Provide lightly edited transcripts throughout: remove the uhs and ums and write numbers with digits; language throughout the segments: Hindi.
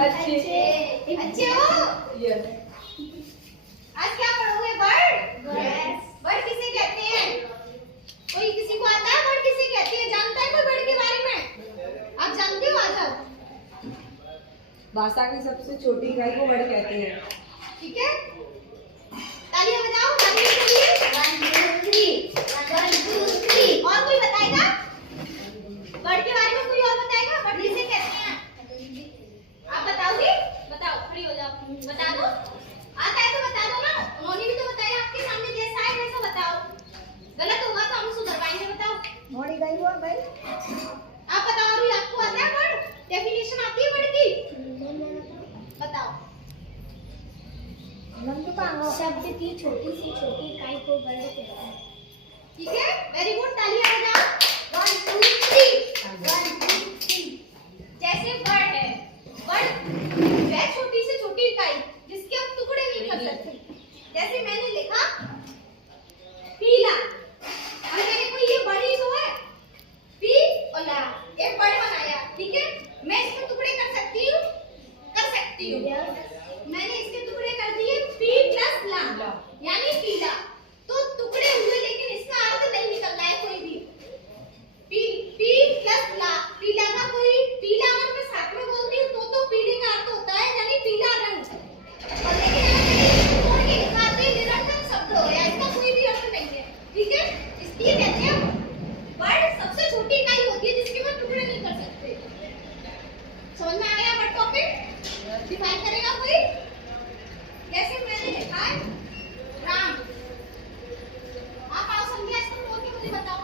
अच्छे अच्छे हो। यस आज क्या पढ़ोगे? बर्ड। बर्ड किसे कहते हैं? कोई किसी को आता है बर्ड किसे कहते हैं? जानता है कोई बर्ड के बारे में? आप जानते हो? आ जाओ। भाषा की सबसे छोटी इकाई को वर्ड कहते हैं। ठीक है, तालियां बजाओ। तालियां बजाइए। 1 2 3 और कोई बताएगा बर्ड के बारे में? कोई और बताएगा बर्ड किसे कहते हैं? आप बताओगे? बताओ, खड़ी हो जाओ, बता दो। आता है तो बता दो ना, उन्होंने भी तो बताया आपके सामने, जैसा है वैसा बताओ। गलत होगा तो हम सुधरवाएंगे। बताओ। मोड़ी गई हुआ भाई। आप बताओ, अभी आपको आता है वर्ड? डेफिनेशन आती है वर्ड की? बताओ। शब्द की छोटी सी छोटी इकाई को वर्ड कहते हैं। ठीक है, वेरी गुड। तालियां बजाओ। 1 2 3 1 2 3। जैसे वर्ड है, वर्ड वह छोटी से छोटी इकाई जिसके हम टुकड़े नहीं कर सकते। जैसे मैंने लिखा पीला, और मैंने कोई ये बड़ी तो है पी और ला, एक वर्ड बनाया। ठीक है, मैं इसके टुकड़े कर सकती हूँ? कर सकती हूँ। मैंने इसके टुकड़े कर दिए पी प्लस ला, यानी पीला। तो टुकड़े हुए, लेकिन इसका अर्थ नहीं निकल रहा है कोई भी। पी पी प्लस ला, पीला का कोई पीला अगर मैं साथ में बोलती हूँ तो पीले का अर्थ होता है यानी पीला रंग। और लेकिन अगर मैंने तोड़ के लिखा तो ये निरर्थक शब्द हो गया, इसका कोई भी अर्थ नहीं है। ठीक है, इसलिए कहते हैं वर्ड सबसे छोटी इकाई होती है जिसके हम टुकड़े नहीं कर सकते। समझ में आ गया वर्ड टॉपिक? डिफाइन करेगा कोई? जैसे मैंने लिखा है राम। आप आओ संध्या, इसको बोल के मुझे बताओ।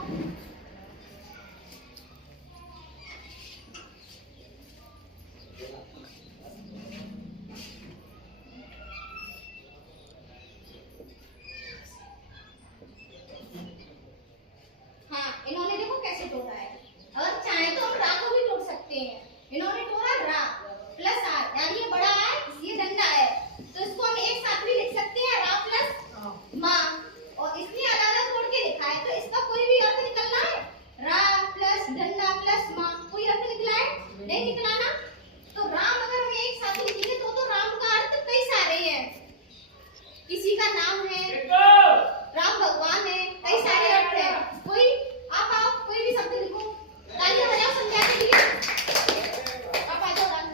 हाँ, इन्होंने देखो कैसे तोड़ा है। अगर चाहे तो हम रा को भी तोड़ सकते हैं। इन्होंने तोड़ा रा प्लस आर, यानी ये बड़ा है इसलिए डंडा है, तो इसको हम एक साथ भी लिख सकते हैं, रा प्लस माँ। और इसने अलग अलग तोड़ के लिखा है, तो इसका कोई भी अर्थ निकलना है? रा प्लस डंडा प्लस माँ, कोई अर्थ निकला है? नहीं निकला ना। तो राम अगर हम एक साथ लिखेंगे तो राम का अर्थ कई सारे हैं। किसी का नाम है, राम भगवान है, कई सारे अर्थ है। कोई आप आओ, कोई भी शब्द लिखो। तालियां बजाओ संध्या के लिए। आप आ जाओ राम।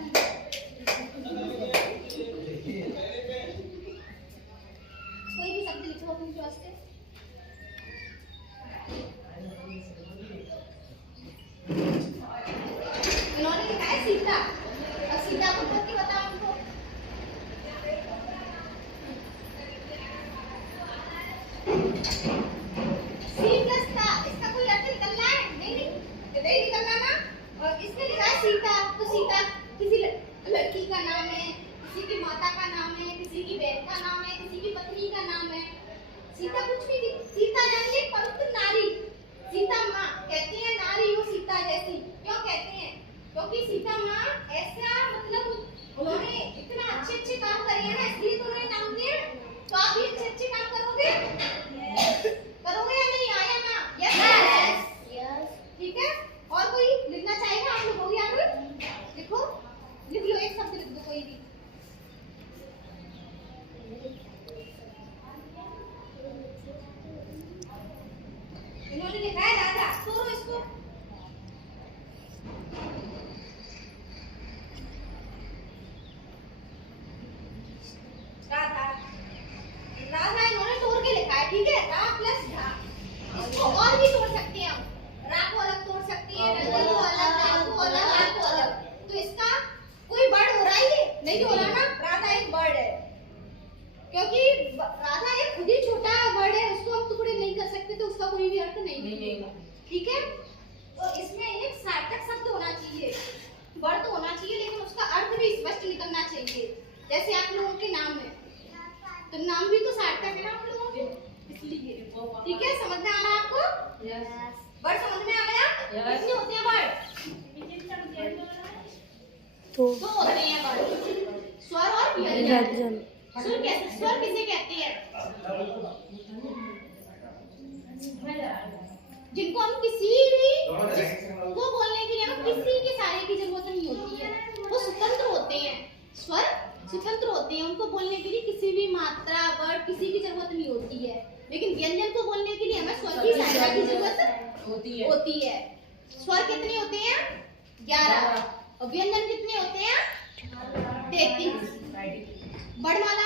कोई भी शब्द लिखो अपनी चॉइस से। इन्होंने लिखा है सीता, और सीता को बोल के बताओ उनको। सी प्लस था, इसका कोई अर्थ निकलना है? नहीं निकलना ना। और इसने लिखा है सीता, तो सीता किसी लड़की का नाम है, किसी की माता का नाम है, किसी की बहन का नाम है, किसी की पत्नी का नाम है। सीता कुछ भी नहीं। सीता यानी एक पवित्र नारी। सीता माँ कहती है, नारी हो सीता जैसी। क्यों कहते हैं? क्योंकि सीता माँ ऐसा, मतलब उन्होंने इतना अच्छे अच्छे काम करे हैं ना, इसलिए तो उन्हें नाम दिया। तो आप भी अच्छे अच्छे काम करोगे? करोगे या नहीं? आया ना? यस। ठीक है, और कोई लिखना चाहेगा? आप लोग हो गया? लिखो, लिख लो, एक शब्द लिख दो कोई भी। इन्होंने लिखा है राधा, तोड़ो इसको। राधा, राधा इन्होंने तोड़ के लिखा है। ठीक है, रा प्लस धा। इसको और भी तोड़ सकते हैं हम, रा को अलग तोड़ सकते हैं, डंडे को अलग, धा को अलग, रा को अलग। तो इसका कोई वर्ड हो रहा है? ये नहीं हो रहा ना। राधा एक वर्ड है, क्योंकि राधा एक खुद ही छोटा वर्ड है, उसको हम टुकड़े नहीं कर सकते, तो उसका कोई भी अर्थ नहीं निकलेगा। ठीक है, तो इसमें एक सार्थक शब्द होना चाहिए, वर्ड तो होना चाहिए, लेकिन उसका अर्थ भी स्पष्ट निकलना चाहिए। जैसे आप लोगों के नाम है, तो नाम भी तो सार्थक है ना आप लोगों के, इसलिए। ठीक है, समझ में आ रहा है आपको? यस वर्ड समझ में आ गया? कितने होते हैं वर्ड? तो दो होते हैं वर्ड, स्वर और व्यंजन। स्वर किसे कहते हैं? जिनको हम किसी भी को बोलने के लिए हमें किसी के सहारे की जरूरत नहीं होती है, वो स्वतंत्र होते हैं। स्वतंत्र होते हैं, उनको बोलने के लिए किसी भी मात्रा वर्ड किसी की जरूरत नहीं होती है। लेकिन व्यंजन को बोलने के लिए हमें स्वर की सहायता की जरूरत होती है। स्वर कितने होते हैं? 11। और व्यंजन कितने होते हैं? 33। वर्णमाला